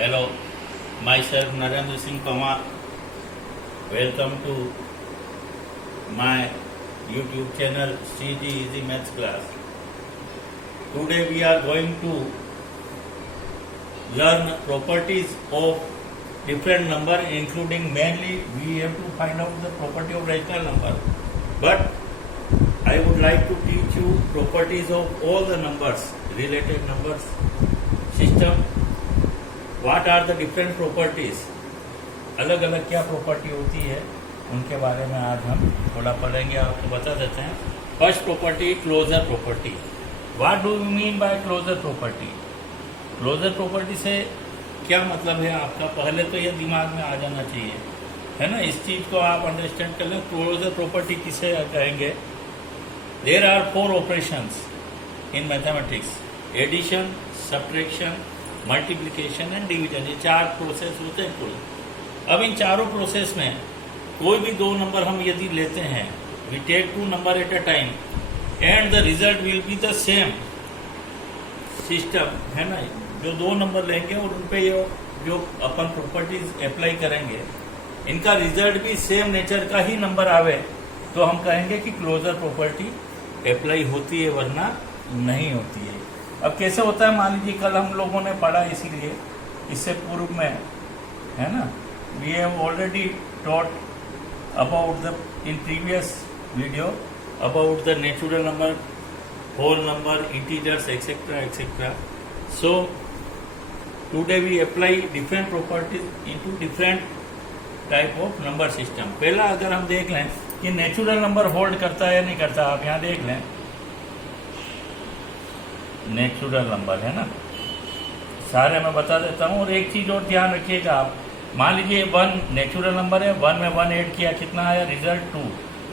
Hello, myself Narendra Singh Pamar. Welcome to my YouTube channel CG Easy Maths Class. Today we are going to learn properties of different number, including mainly we have to find out the property of rational number. But I would like to teach you properties of all the numbers, related numbers system. What are the different properties? अलग अलग क्या property होती है उनके बारे में आज हम थोड़ा पढ़ेंगे, आपको बता देते हैं। First property closure property. What do you mean by closure property? Closure property से क्या मतलब है आपका, पहले तो ये दिमाग में आ जाना चाहिए, है ना। इस चीज को आप अंडरस्टैंड कर लें। क्लोजर प्रॉपर्टी किसे कहेंगे? There are 4 operations in mathematics: addition, subtraction, multiplication and division. ये 4 प्रोसेस होते हैं कुल। अब इन चारों प्रोसेस में कोई भी 2 नंबर हम यदि लेते हैं, we take 2 number at a time and the result will be the same system, है ना। जो 2 नंबर लेंगे और उन पे जो अपन प्रॉपर्टीज अप्लाई करेंगे, इनका रिजल्ट भी सेम नेचर का ही नंबर आवे तो हम कहेंगे कि क्लोजर प्रॉपर्टी अप्लाई होती है, वरना नहीं होती है। अब कैसे होता है, मान लीजिए कल हम लोगों ने पढ़ा, इसीलिए इससे पूर्व में, है ना, we have already taught about the in previous video about the natural number, whole number, integers etcetera etcetera. So today we apply different properties into different type of number system. पहला अगर हम देख लें कि नेचुरल नंबर होल्ड करता है या नहीं करता, आप यहाँ देख लें। नेचुरल नंबर है ना, सारे मैं बता देता हूँ। और एक चीज और ध्यान रखिएगा आप, मान लीजिए 1 नेचुरल नंबर है, 1 में 1 ऐड किया, कितना आया result 2।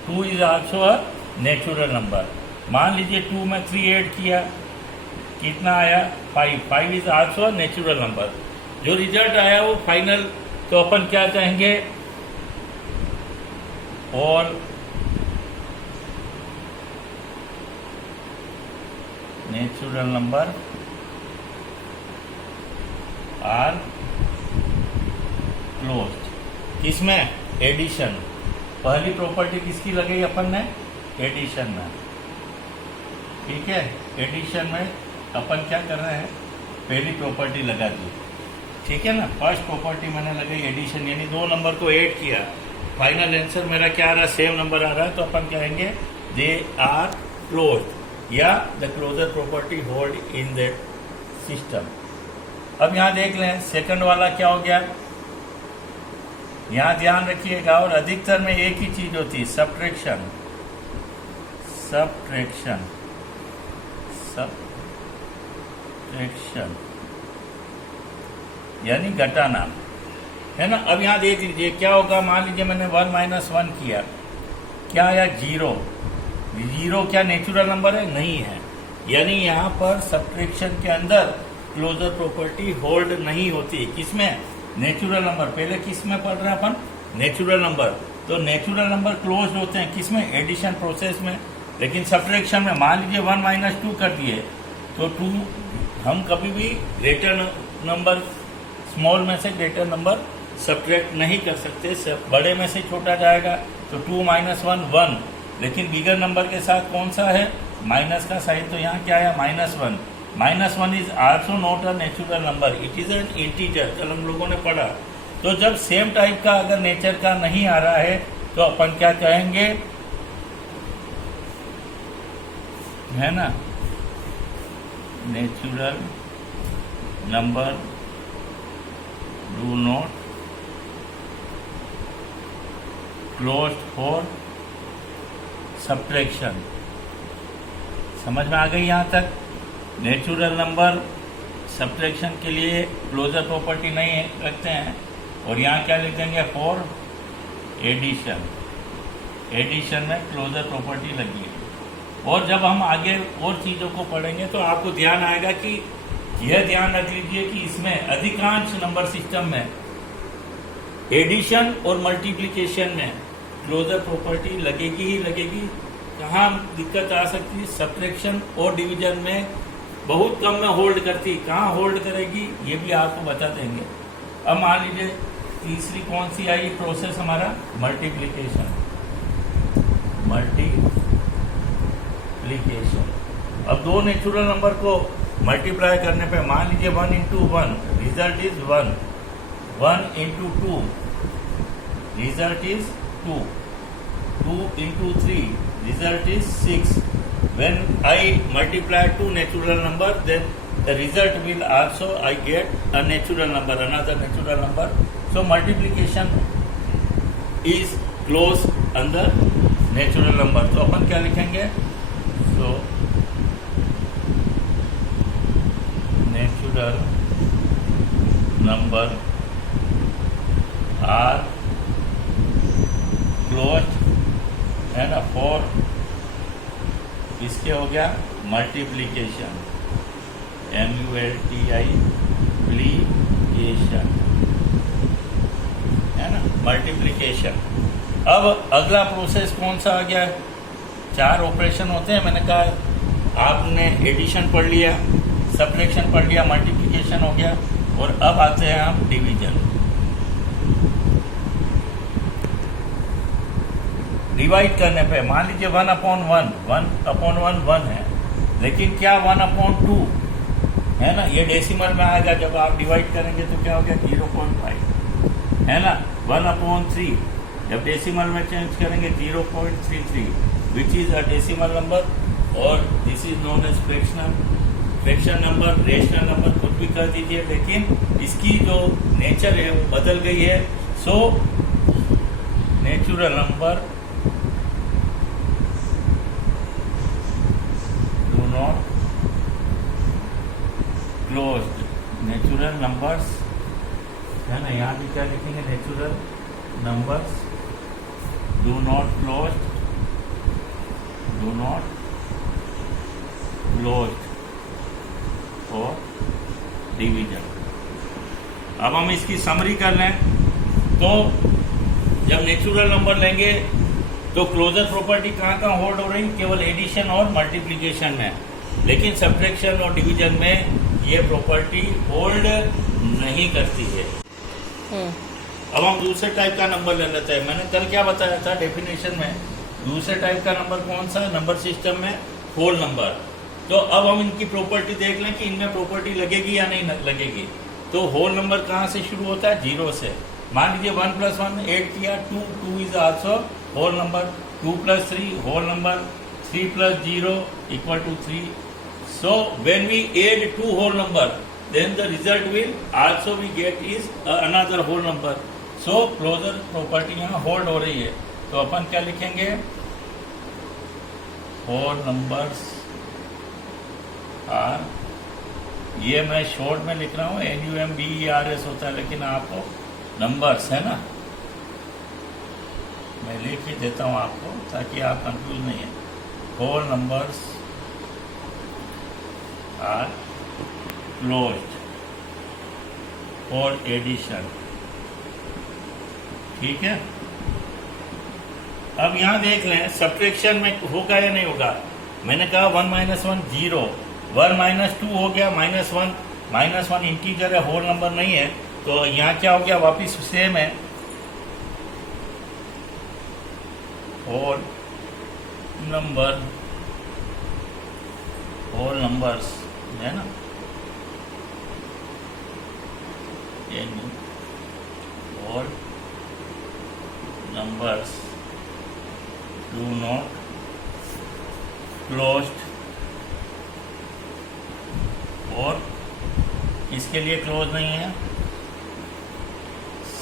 2 is also a natural number. मान लीजिए 2 में 3 ऐड किया, कितना आया 5। 5 is also a natural number. जो रिजल्ट आया वो फाइनल, तो अपन क्या चाहेंगे, all natural number are closed. किसमें? एडिशन। पहली प्रॉपर्टी किसकी लगेगी अपन ने? एडिशन में, ठीक है। एडिशन में अपन क्या कर रहे हैं, पहली प्रॉपर्टी लगा दी, ठीक है ना। फर्स्ट प्रॉपर्टी मैंने लगाई एडिशन, यानी 2 नंबर को ऐड किया, फाइनल आंसर मेरा क्या आ रहा है, सेम नंबर आ रहा है, तो अपन कहेंगे दे आर क्लोज्ड या the closure property hold in that system. अब यहां देख लें सेकंड वाला क्या हो गया, यहां ध्यान रखिएगा। और अधिकतर में एक ही चीज होती है, सब्ट्रैक्शन। सब्ट्रैक्शन सब्ट्रैक्शन यानी घटाना, है ना। अब यहां देख लीजिए क्या होगा, मान लीजिए मैंने 1 - 1 किया, क्या आया 0। 0 क्या नेचुरल नंबर है? नहीं है। यानी यहाँ पर सब्ट्रैक्शन के अंदर क्लोजर प्रॉपर्टी होल्ड नहीं होती। किसमें? Natural number. पहले किसमें पढ़ रहे हैं अपन? Natural number. तो नेचुरल नंबर क्लोज होते हैं किसमें? एडिशन प्रोसेस में। लेकिन सब्ट्रैक्शन में मान लीजिए 1 - 2 कर दिए, तो 2 हम कभी भी ग्रेटर नंबर, स्मॉल में से ग्रेटर नंबर सब्ट्रैक्ट नहीं कर सकते। बड़े में से छोटा जाएगा, तो 2 - 1 1। लेकिन बिगर नंबर के साथ कौन सा है? माइनस का साइन। तो यहाँ क्या है? -1। -1 is also not a natural number, it is an integer. कल हम लोगों ने पढ़ा। तो जब सेम टाइप का अगर नेचर का नहीं आ रहा है, तो अपन क्या कहेंगे, है ना, natural number do not closed for subtraction. समझ में आ गई यहाँ तक? नेचुरल नंबर सब्ट्रैक्शन के लिए क्लोजर प्रॉपर्टी नहीं रखते हैं। और यहाँ क्या लिख देंगे, फॉर एडिशन। एडिशन में क्लोजर प्रॉपर्टी लगी है। और जब हम आगे और चीज़ों को पढ़ेंगे तो आपको ध्यान आएगा कि यह ध्यान रख लीजिए कि इसमें अधिकांश नंबर सिस्टम में एडिशन और मल्टीप्लिकेशन में क्लोजर प्रॉपर्टी लगेगी ही लगेगी। कहाँ दिक्कत आ सकती है? सब्ट्रैक्शन और डिवीजन में बहुत कम में होल्ड करती, कहाँ होल्ड करेगी ये भी आपको बता देंगे। अब मान लीजिए तीसरी कौन सी आई प्रोसेस हमारा, मल्टीप्लीकेशन। अब दो नेचुरल नंबर को मल्टीप्लाई करने पे मान लीजिए 1 into 1 result is 1, 1 into 2 result is 2, 2 into 3 result is 6. When I multiply two natural number, then the result will also I get a natural number, another natural number. So multiplication is close on the natural number. तो अपन क्या लिखेंगे? So natural number are closed है ना for, इसके हो गया multiplication, multiplication है ना, मल्टीप्लीकेशन। अब अगला प्रोसेस कौन सा आ गया? 4 ऑपरेशन होते हैं, मैंने कहा आपने एडिशन पढ़ लिया, सब्ट्रैक्शन पढ़ लिया, मल्टीप्लीकेशन हो गया, और अब आते हैं हम डिवीजन। डिवाइड करने पे मान लीजिए 1/1 1 है, लेकिन क्या 1/2 है ना, ये डेसिमल में आएगा। जब आप डिवाइड करेंगे तो क्या हो गया 0.5 है ना। 1/3 जब डेसिमल में चेंज करेंगे 0.33 which is a decimal number, और this is known as fraction number, rational number, कुछ भी कर दीजिए, लेकिन इसकी जो नेचर है वो बदल गई है। So natural number not closed, natural numbers है ना, यहाँ भी क्या लिखेंगे, natural numbers do not closed for division. अब हम इसकी समरी कर लें तो जब नेचुरल नंबर लेंगे तो क्लोजर प्रॉपर्टी कहाँ होल्ड हो रही, केवल एडिशन और मल्टीप्लिकेशन में, लेकिन सब्ट्रैक्शन और डिवीजन में ये प्रॉपर्टी होल्ड नहीं करती है। अब हम दूसरे टाइप का नंबर ले लेते हैं। मैंने कल क्या बताया था डेफिनेशन में, दूसरे टाइप का नंबर कौन सा, नंबर सिस्टम में होल नंबर। तो अब हम इनकी प्रॉपर्टी देख लें कि इनमें प्रॉपर्टी लगेगी या नहीं लगेगी। तो होल नंबर कहाँ से शुरू होता है, 0 से। मान लीजिए 1 + 1 8 किया, 2 is also whole number, 2 + 3 whole number, 3 + 0 = 3. So when we add two whole number, then the result will also we get is another whole number. So closure property यहाँ होल्ड हो रही है, तो अपन क्या लिखेंगे, whole numbers are, ये मैं शॉर्ट में लिख रहा हूँ NUMBERS होता है, लेकिन आपको नंबर्स है ना, मैं लिख ही देता हूँ आपको ताकि आप कंफ्यूज नहीं है। Whole numbers are closed for addition, ठीक है। अब यहाँ देख लें सब्ट्रैक्शन में होगा या नहीं होगा। मैंने कहा 1 - 1 0, 1 - 2 हो गया, -1 इंटीजर है, होल नंबर नहीं है, तो यहाँ क्या हो गया, वापिस सेम है, होल नंबर्स है ना, whole numbers do not closed, और इसके लिए क्लोज नहीं है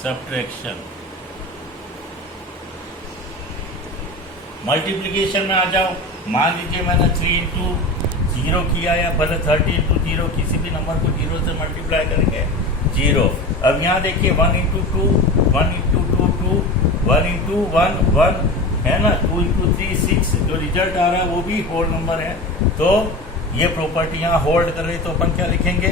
सब्ट्रैक्शन। मल्टीप्लिकेशन में आ जाओ, मान लीजिए मैंने 3 × 0 किया, या भले 30 × 0, किसी भी नंबर को 0 से मल्टीप्लाई करेंगे 0। अब यहाँ देखिए 1 × 2 1 × 2 2, 1 × 1 1 है ना, 2 × 3 6, जो रिजल्ट आ रहा है वो भी होल नंबर है। तो ये प्रॉपर्टी यहाँ होल्ड कर रही, तो अपन क्या लिखेंगे,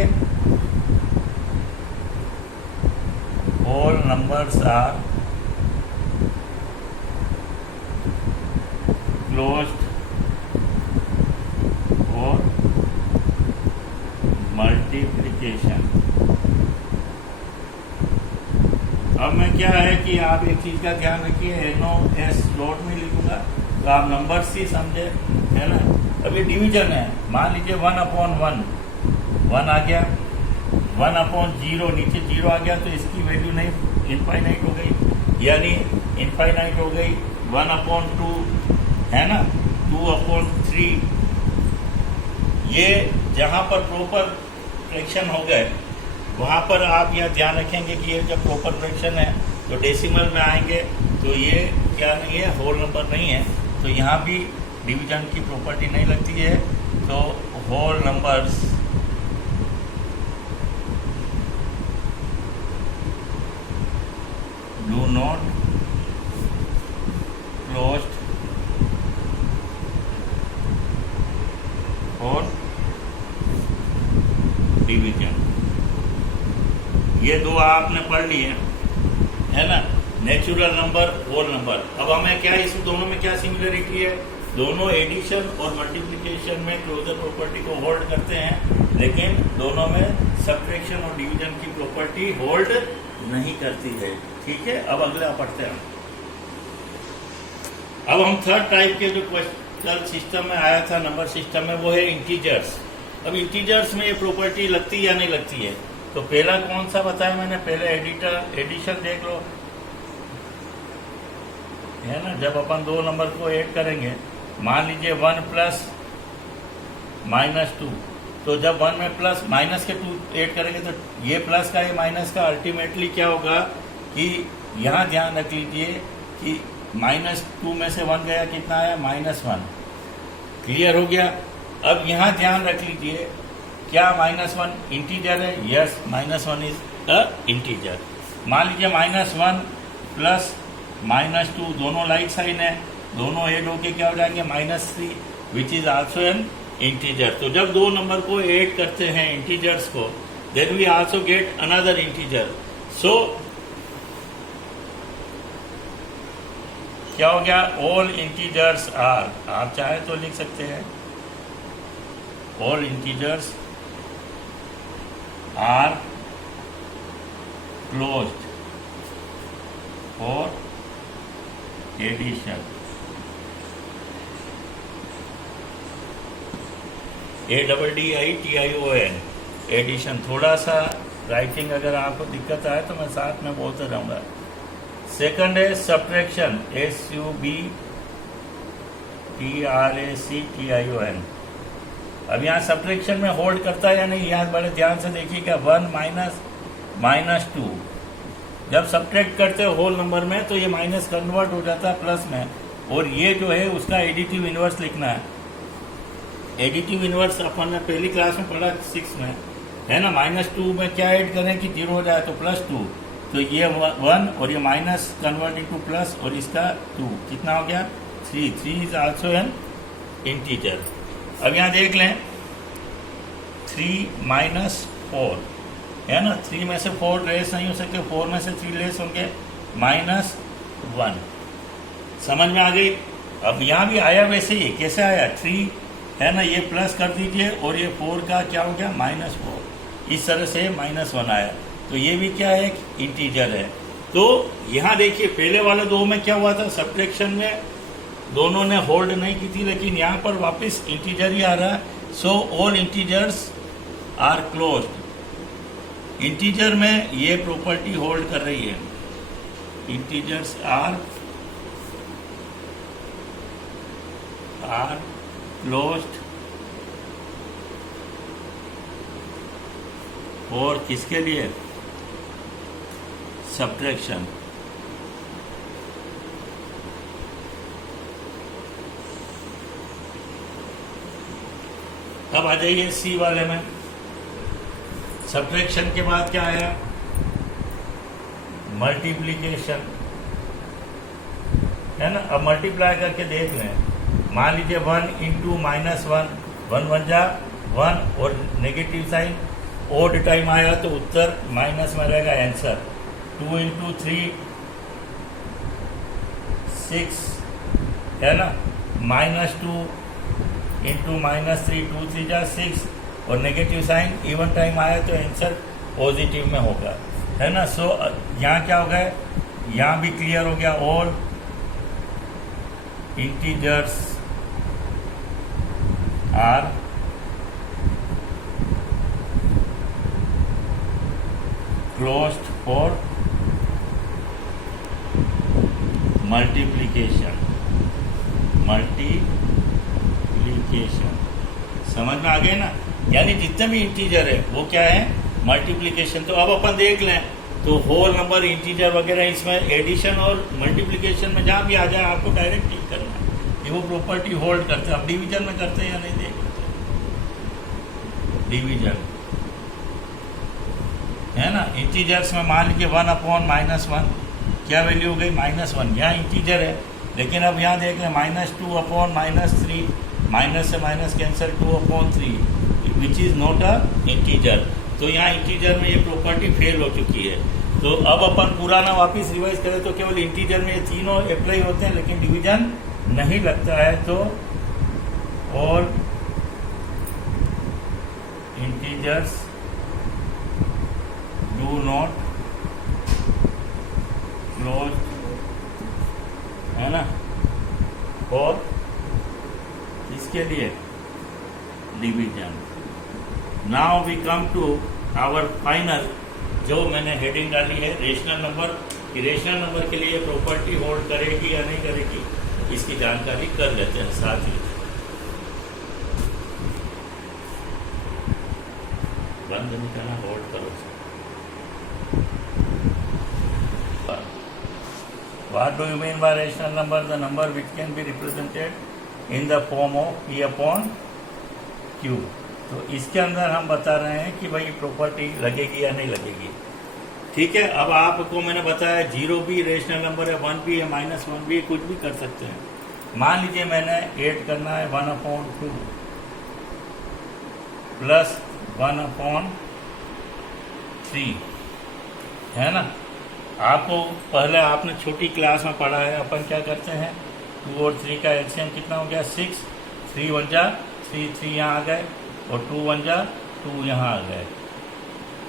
होल नंबर्स आर क्लोज्ड और अब मैं क्या है कि आप एक चीज का ध्यान रखिए, NOS डॉट में लिखूंगा तो आप नंबर ही समझे, है ना। अब ये डिवीजन है, मान लीजिए 1/1 1 आ गया, 1/0 नीचे 0 आ गया, तो इसकी वैल्यू नहीं इनफाइनाइट हो गई, यानी इनफाइनाइट हो गई। 1/2 है ना, 2/3। ये जहां पर प्रॉपर फ्रैक्शन हो गए वहां पर आप यह ध्यान रखेंगे कि ये जब प्रॉपर फ्रैक्शन है तो डेसिमल में आएंगे, तो ये क्या नहीं है, होल नंबर नहीं है, तो यहाँ भी डिवीजन की प्रॉपर्टी नहीं लगती है। तो whole numbers do not closed for division. ये दो आपने पढ़ लिए, है ना, नेचुरल नंबर, होल नंबर। अब हमें क्या, इस दोनों में क्या सिमिलरिटी है, दोनों एडिशन और मल्टीप्लिकेशन में क्लोजर प्रॉपर्टी को होल्ड करते हैं, लेकिन दोनों में सब्ट्रैक्शन और डिवीजन की प्रॉपर्टी होल्ड नहीं करती है। ठीक है, अब अगला पढ़ते हैं। अब हम थर्ड टाइप के जो क्वेश्चन सिस्टम में आया था, नंबर सिस्टम में, वो है इंटीजर्स। अब इंटीजर्स में ये प्रॉपर्टी लगती है या नहीं लगती है, तो पहला कौन सा बताया मैंने, पहले एडिशन देख लो, है ना। जब अपन दो नंबर को ऐड करेंगे, मान लीजिए 1 प्लस -2, तो जब 1 में प्लस माइनस के 2 ऐड करेंगे तो ये प्लस का ये माइनस का अल्टीमेटली क्या होगा कि यहाँ ध्यान रख लीजिए कि -2 में से 1 गया, कितना आया, -1। क्लियर हो गया। अब यहाँ ध्यान रख लीजिए, क्या -1 इंटीजर है? Yes, -1 is a integer. मान लीजिए -1 प्लस -2 दोनों लाइक साइन है, दोनों ऐड होके क्या हो जाएंगे, -3, विच इज आल्सो एन इंटीजर। तो जब दो नंबर को ऐड करते हैं इंटीजर्स को, then we also get another integer. So क्या हो गया, ऑल इंटीजर्स आर, आप चाहे तो लिख सकते हैं all integers are closed for addition. ADDITION, addition. थोड़ा सा राइटिंग अगर आपको दिक्कत आए तो मैं साथ में बोलते रहूंगा। सेकंड है सब्ट्रैक्शन, SUBTRACTION। अब यहाँ सब्ट्रैक्शन में होल्ड करता है या नहीं, यहाँ बड़े ध्यान से देखिएगा। 1 -2 जब सब्ट्रैक्ट करते हो होल नंबर में तो ये माइनस कन्वर्ट हो जाता है प्लस में, और ये जो है उसका एडिटिव इनवर्स लिखना है। एडिटिव इनवर्स अपन ने पहली क्लास में पढ़ा 6 में, है ना। -2 में क्या ऐड करें कि 0 हो जाए, तो +2, तो ये 1 और ये माइनस कन्वर्ट इनटू प्लस और इसका 2, कितना हो गया, 3। 3 इज आल्सो एन इंटीजर। अब यहाँ देख लें 3 -4, है ना। 3 में से 4 लेस नहीं हो सकते, 4 में से 3 लेस होंगे, -1। समझ में आ गई। अब यहाँ भी आया वैसे ही, कैसे आया, 3 है ना, ये प्लस कर दीजिए और ये 4 का क्या हो गया, -4। इस तरह से -1 आया, तो ये भी क्या है, इंटीजर है। तो यहाँ देखिए पहले वाले दो में क्या हुआ था, सब्ट्रैक्शन में दोनों ने होल्ड नहीं की थी, लेकिन यहाँ पर वापस इंटीजर ही आ रहा है। So all integers are closed. Integer में ये प्रॉपर्टी होल्ड कर रही है, इंटीजर्स आर क्लोज्ड और किसके लिए, सब्ट्रैक्शन। अब आ जाइए सी वाले में। सब्ट्रैक्शन के बाद क्या आया, मल्टीप्लिकेशन, है ना। अब मल्टीप्लाई करके देख लें, मान लीजिए 1 × -1, 1 1 जा 1 और नेगेटिव साइन ओड टाइम आया तो उत्तर माइनस में रहेगा आंसर। 2 × 3 6, है ना, -2 × -3 2 3 जा 6 और नेगेटिव साइन इवन टाइम आया तो आंसर पॉजिटिव में होगा। है ना। सो यहाँ क्या हो गया, यहाँ भी क्लियर हो गया, all integers are closed for multiplication. समझ में आ गए ना, यानी जितने भी इंटीजर है वो क्या है, मल्टीप्लीकेशन। तो अब अपन देख लें तो होल नंबर, इंटीजर वगैरह, इसमें एडिशन और मल्टीप्लीकेशन में जहाँ भी आ जाए आपको डायरेक्ट टिक करना है, ये वो प्रॉपर्टी होल्ड करते हैं। अब डिवीजन में करते हैं या नहीं, देखते डिवीजन है ना। इंटीजर्स में मान लीजिए 1/-1, क्या वैल्यू हो गई, -1। यहाँ इंटीजर है, लेकिन अब यहाँ देख लें -2/-3, माइनस से minus cancel, 2/3 which is not a integer. तो यहाँ इंटीजर में ये प्रॉपर्टी फेल हो चुकी है। तो अब अपन पुराना वापस रिवाइज करें तो केवल इंटीजर में ये तीनों अप्लाई होते हैं, लेकिन डिवीजन नहीं लगता है। तो all integers do not close, है ना, और इसके लिए division. Now we come to our final, जो मैंने हेडिंग डाली है रेशनल नंबर, कि रेशनल नंबर के लिए प्रॉपर्टी होल्ड करेगी या नहीं करेगी, इसकी जानकारी कर लेते हैं साथ ही। बंद नहीं करना, होल्ड करो। What do you mean by rational number? The number which can be represented in the form of P/Q. तो इसके अंदर हम बता रहे हैं कि भाई प्रॉपर्टी लगेगी या नहीं लगेगी। ठीक है, अब आपको मैंने बताया 0 भी रेशनल नंबर है, 1 भी है, -1 भी, कुछ भी कर सकते हैं। मान लीजिए मैंने ऐड करना है 1/2 प्लस 1/3, है ना। आपको पहले आपने छोटी क्लास में पढ़ा है, अपन क्या करते हैं, 2 और 3 का एलसीएम कितना हो गया, 6, 3 1 जा 3, 3 यहाँ आ गए, और 2 1 जा 2 यहाँ आ गए,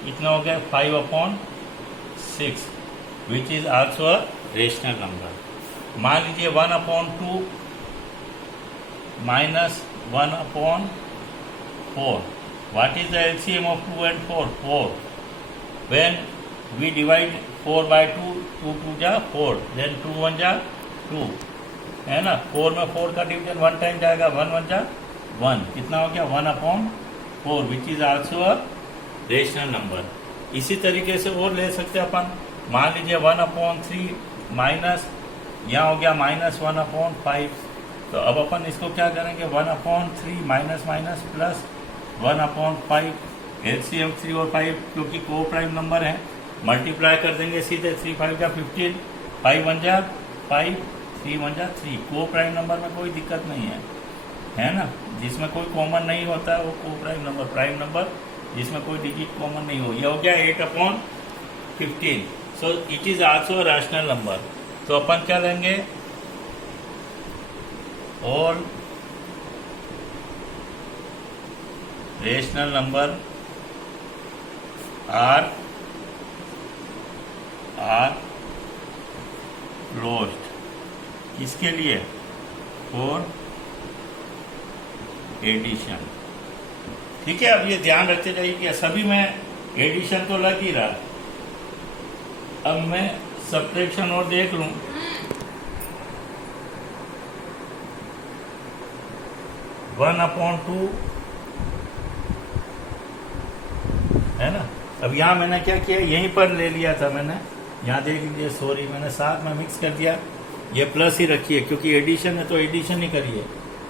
इतना हो गया 5/6, which is also a rational number. मान लीजिए 1/2 माइनस 1/4, what is the LCM of 2 and 4? 4। When we divide 4/2, 2 2 जा 4, देन 2 1 जा 2, है ना। 4 में 4 का डिवीजन 1 टाइम जाएगा, 1 1 जा 1, कितना हो गया 1/4, विच is also a rational number. इसी तरीके से और ले सकते हैं अपन, मान लीजिए 1/3 माइनस, यहाँ हो गया -1/5। तो अब अपन इसको क्या करेंगे, 1/3 माइनस माइनस प्लस 1/5, एलसीएम 3 और 5 क्योंकि को प्राइम नंबर है, मल्टीप्लाई कर देंगे सीधे, 3 5 जा 15, 5 1 जा 5, 3 1 जा 3। को प्राइम नंबर में कोई दिक्कत नहीं है ना, जिसमें कोई कॉमन नहीं होता है वो को प्राइम नंबर, प्राइम नंबर जिसमें कोई डिजिट कॉमन नहीं हो। यह हो गया 8/15, so it is also rational number. तो अपन क्या लेंगे, all rational number are closed, किसके लिए, फॉर एडिशन। ठीक है, अब ये ध्यान रखते जाइए कि सभी में एडिशन तो लग ही रहा। अब मैं सब्ट्रैक्शन और देख लूं, वन अपॉन 2, है ना। अब यहाँ मैंने क्या किया, यहीं पर ले लिया था मैंने, यहाँ देख लीजिए, सॉरी मैंने साथ में मिक्स कर दिया, ये प्लस ही रखिए क्योंकि एडिशन है तो एडिशन ही करिए,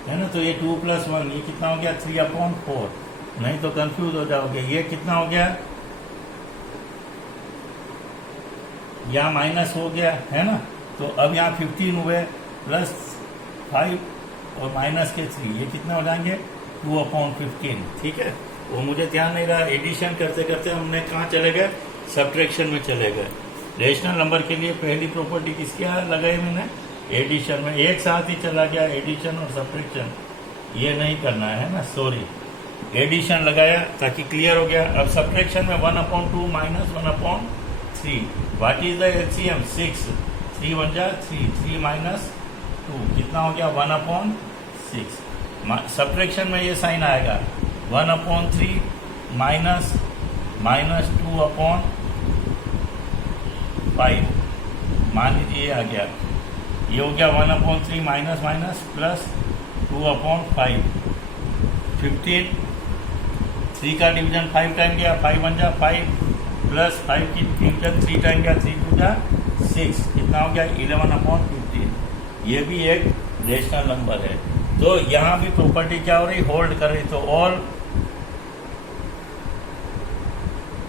है ना। तो ये 2 + 1, ये कितना हो गया 3/4, नहीं तो कंफ्यूज हो जाओगे। ये कितना हो गया, यहाँ माइनस हो गया, है ना। तो अब यहाँ 15 हुए, +5 और माइनस के 3, ये कितना हो जाएंगे 2/15। ठीक है, वो मुझे ध्यान नहीं रहा, एडिशन करते करते हमने कहाँ चले गए, सब्ट्रैक्शन में चले गए। रेशनल नंबर के लिए पहली प्रॉपर्टी किसके यहाँ लगाई मैंने, एडिशन में, एक साथ ही चला गया एडिशन और सब्ट्रैक्शन, ये नहीं करना है ना, सॉरी। एडिशन लगाया ताकि क्लियर हो गया। अब सब्ट्रैक्शन में 1/2 minus 3. What is the LCM? 6. 3 1 जा 3. 3 minus 2 कितना हो गया? 1/6. सब्ट्रैक्शन में ये साइन आएगा 1/3 माइनस 2/5. मान लीजिए ये आ गया, ये हो गया 1/3 माइनस माइनस प्लस 2/5. 15. 3 का डिवीजन 5 टाइम गया, 5 1 जा 5 प्लस 5 की डिवीजन 3 टाइम गया, 3 2 जा 6. कितना हो गया? 11/15. ये भी एक रेशनल नंबर है. तो यहाँ भी प्रॉपर्टी क्या हो रही? होल्ड कर रही. तो all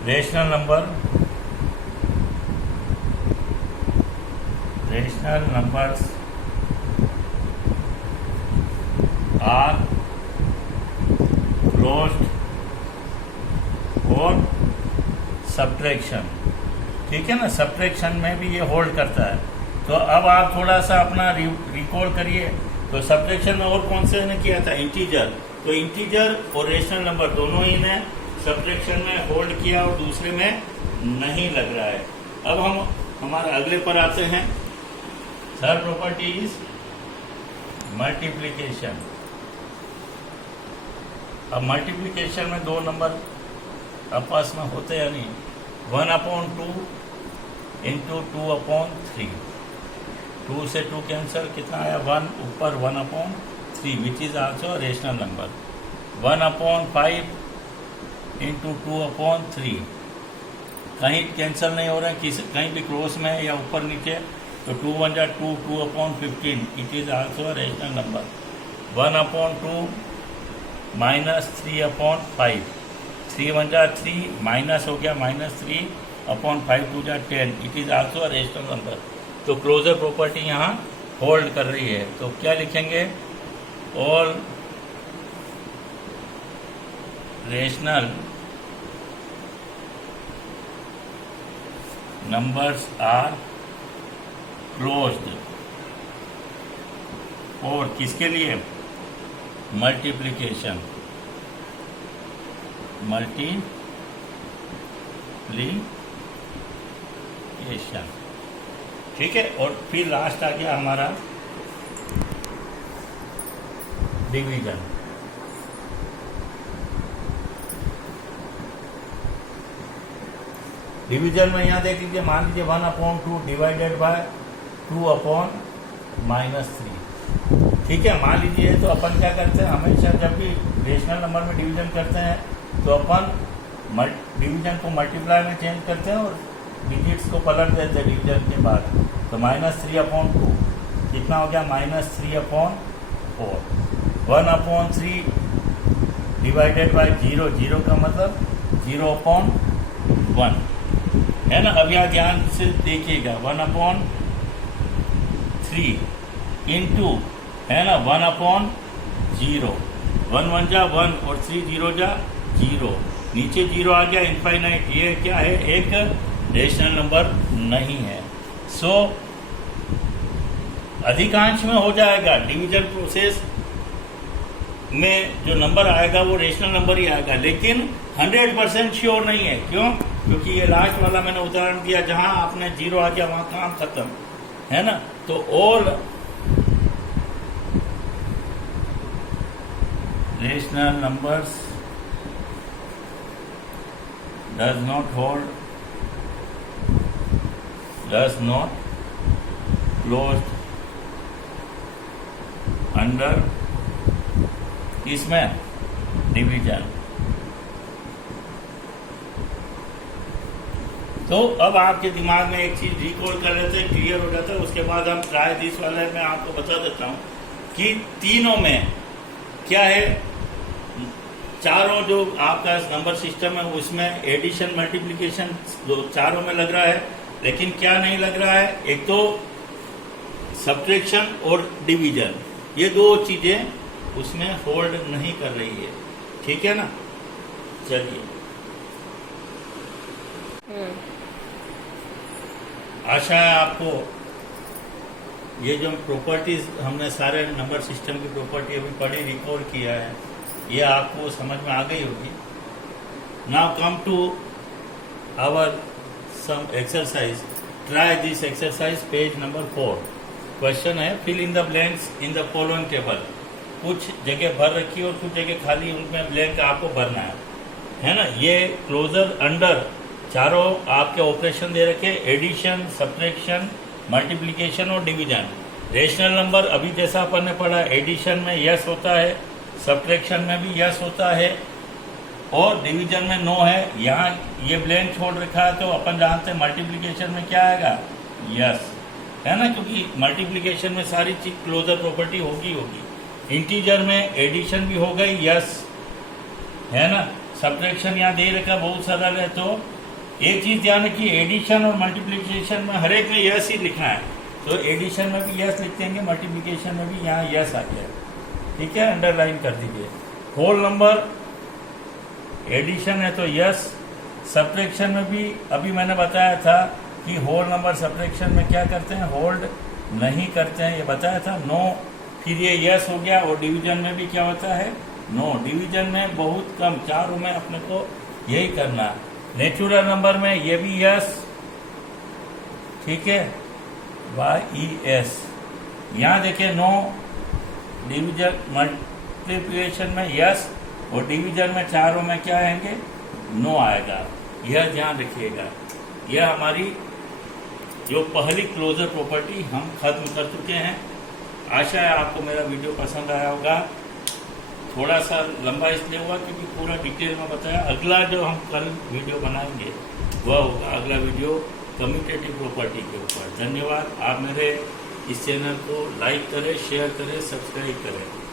rational numbers are closed और सब्ट्रैक्शन. ठीक है ना, सब्ट्रैक्शन में भी ये होल्ड करता है. तो अब आप थोड़ा सा अपना रिकॉल करिए. तो सब्ट्रैक्शन में और कौन से ने किया था? इंटीजर. तो इंटीजर और रेशनल नंबर दोनों ही ने सब्ट्रैक्शन में होल्ड किया और दूसरे में नहीं लग रहा है. अब हम हमारे अगले पर आते हैं. Third property is multiplication. अब मल्टीप्लिकेशन में दो नंबर आपस में होते या नहीं? 1/2 इंटू 2/3. 2 से 2 कैंसल, कितना आया? 1 ऊपर 1/3 विच is also rational number. 1/5 into 2/3 कहीं कैंसल नहीं हो रहे हैं, कहीं भी क्रॉस में या ऊपर नीचे. तो 2 1 जा 2, 2/15 it is also rational number. 1/2 minus 3/5. 3 1 जा 3 माइनस हो गया -3/5 2 जा 10 it is also rational number. तो क्लोजर प्रॉपर्टी यहाँ होल्ड कर रही है. तो क्या लिखेंगे? All rational numbers are closed. और किसके लिए? मल्टीप्लिकेशन. ठीक है. और फिर लास्ट आ गया हमारा डिवीजन. डिवीजन में यहाँ देख लीजिए, मान लीजिए 1/2 डिवाइडेड बाय 2/-3. ठीक है, मान लीजिए. तो अपन क्या करते हैं? हमेशा जब भी रेशनल नंबर में डिवीजन करते हैं तो अपन डिवीजन को मल्टीप्लाई में चेंज करते हैं और डिजिट्स को पलट देते हैं डिवीजन के बाद. तो -3/2 कितना हो गया? -3/4. 1/3 डिवाइडेड बाय 0. 0 का मतलब 0/1 है ना. अब यहाँ ध्यान से देखिएगा. 1/3 इंटू है ना 1/0. 1 1 जा 1 और 3 0 जा 0. नीचे 0 आ गया इनफाइनाइट. ये क्या है? एक रेशनल नंबर नहीं है. सो अधिकांश में हो जाएगा. डिवीजन प्रोसेस में जो नंबर आएगा वो रेशनल नंबर ही आएगा, लेकिन 100% श्योर नहीं है. क्यों? क्योंकि ये लास्ट वाला मैंने उदाहरण दिया, जहां आपने 0 आ गया वहां काम खत्म है ना. तो all rational numbers does not closed under इसमें डिवीजन. तो अब आपके दिमाग में एक चीज रिकॉल कर लेते हैं, क्लियर हो जाता है. उसके बाद हम ट्राई दिस वाले में आपको बता देता हूं कि तीनों में क्या है. चारों जो आपका नंबर सिस्टम है उसमें एडिशन मल्टीप्लिकेशन चारों में लग रहा है, लेकिन क्या नहीं लग रहा है? एक तो सब्ट्रैक्शन और डिवीजन, ये दो चीजें उसमें होल्ड नहीं कर रही है. ठीक है ना. चलिए, आशा है आपको ये जो प्रॉपर्टीज हमने सारे नंबर सिस्टम की प्रॉपर्टी अभी पढ़ी, रिकॉर्ड किया है, ये आपको समझ में आ गई होगी. Now come to our some exercise. Try this exercise, page number 4. Question है fill in the blanks in the following table. कुछ जगह भर रखी और कुछ जगह खाली, उनमें ब्लैंक आपको भरना है ना। ये क्लोजर अंडर चारों आपके ऑपरेशन दे रखे, एडिशन, सब्ट्रैक्शन, मल्टीप्लिकेशन और डिवीजन। रेशनल नंबर अभी जैसा अपन ने पढ़ा, एडिशन में यस होता है, सब्ट्रैक्शन में भी यस होता है और डिवीजन में नो है। यहाँ ये ब्लैंक छोड़ रखा है तो अपन जानते हैं मल्टीप्लिकेशन में क्या आएगा, यस, है ना, क्योंकि मल्टीप्लिकेशन में सारी चीज क्लोजर प्रॉपर्टी होगी। इंटीजर में एडिशन भी हो गई, यस, है ना। सब्ट्रैक्शन यहाँ दे रखा, बहुत सरल है। तो एक चीज ध्यान रखिए, एडिशन और मल्टीप्लिकेशन में हर एक में यस ही लिखना है, तो एडिशन में भी यस लिख देंगे, मल्टीप्लिकेशन में भी यहाँ यस आ गया, ठीक है, अंडरलाइन कर दीजिए। होल नंबर एडिशन है तो यस, सब्ट्रैक्शन में भी अभी मैंने बताया था कि होल नंबर सब्ट्रैक्शन में क्या करते हैं, होल्ड नहीं करते हैं, ये बताया था, नो। फिर ये यस हो गया। और डिवीजन में भी क्या होता है, नो। डिवीजन में बहुत कम, चारों में अपने को यही करना है। नेचुरल नंबर में ये भी यस, ठीक है, YES। यहाँ देखिए नो, डिवीजन मल्टीप्लिकेशन में यस और डिवीजन में चारों में क्या आएंगे, नो आएगा। यह ध्यान रखिएगा। यह हमारी जो पहली क्लोजर प्रॉपर्टी हम खत्म कर चुके हैं। आशा है आपको मेरा वीडियो पसंद आया होगा। थोड़ा सा लंबा इसलिए हुआ क्योंकि पूरा डिटेल में बताया। अगला जो हम कल वीडियो बनाएंगे वह होगा अगला वीडियो कम्यूटेटिव प्रॉपर्टी के ऊपर। धन्यवाद। आप मेरे इस चैनल को लाइक करें, शेयर करें, सब्सक्राइब करें।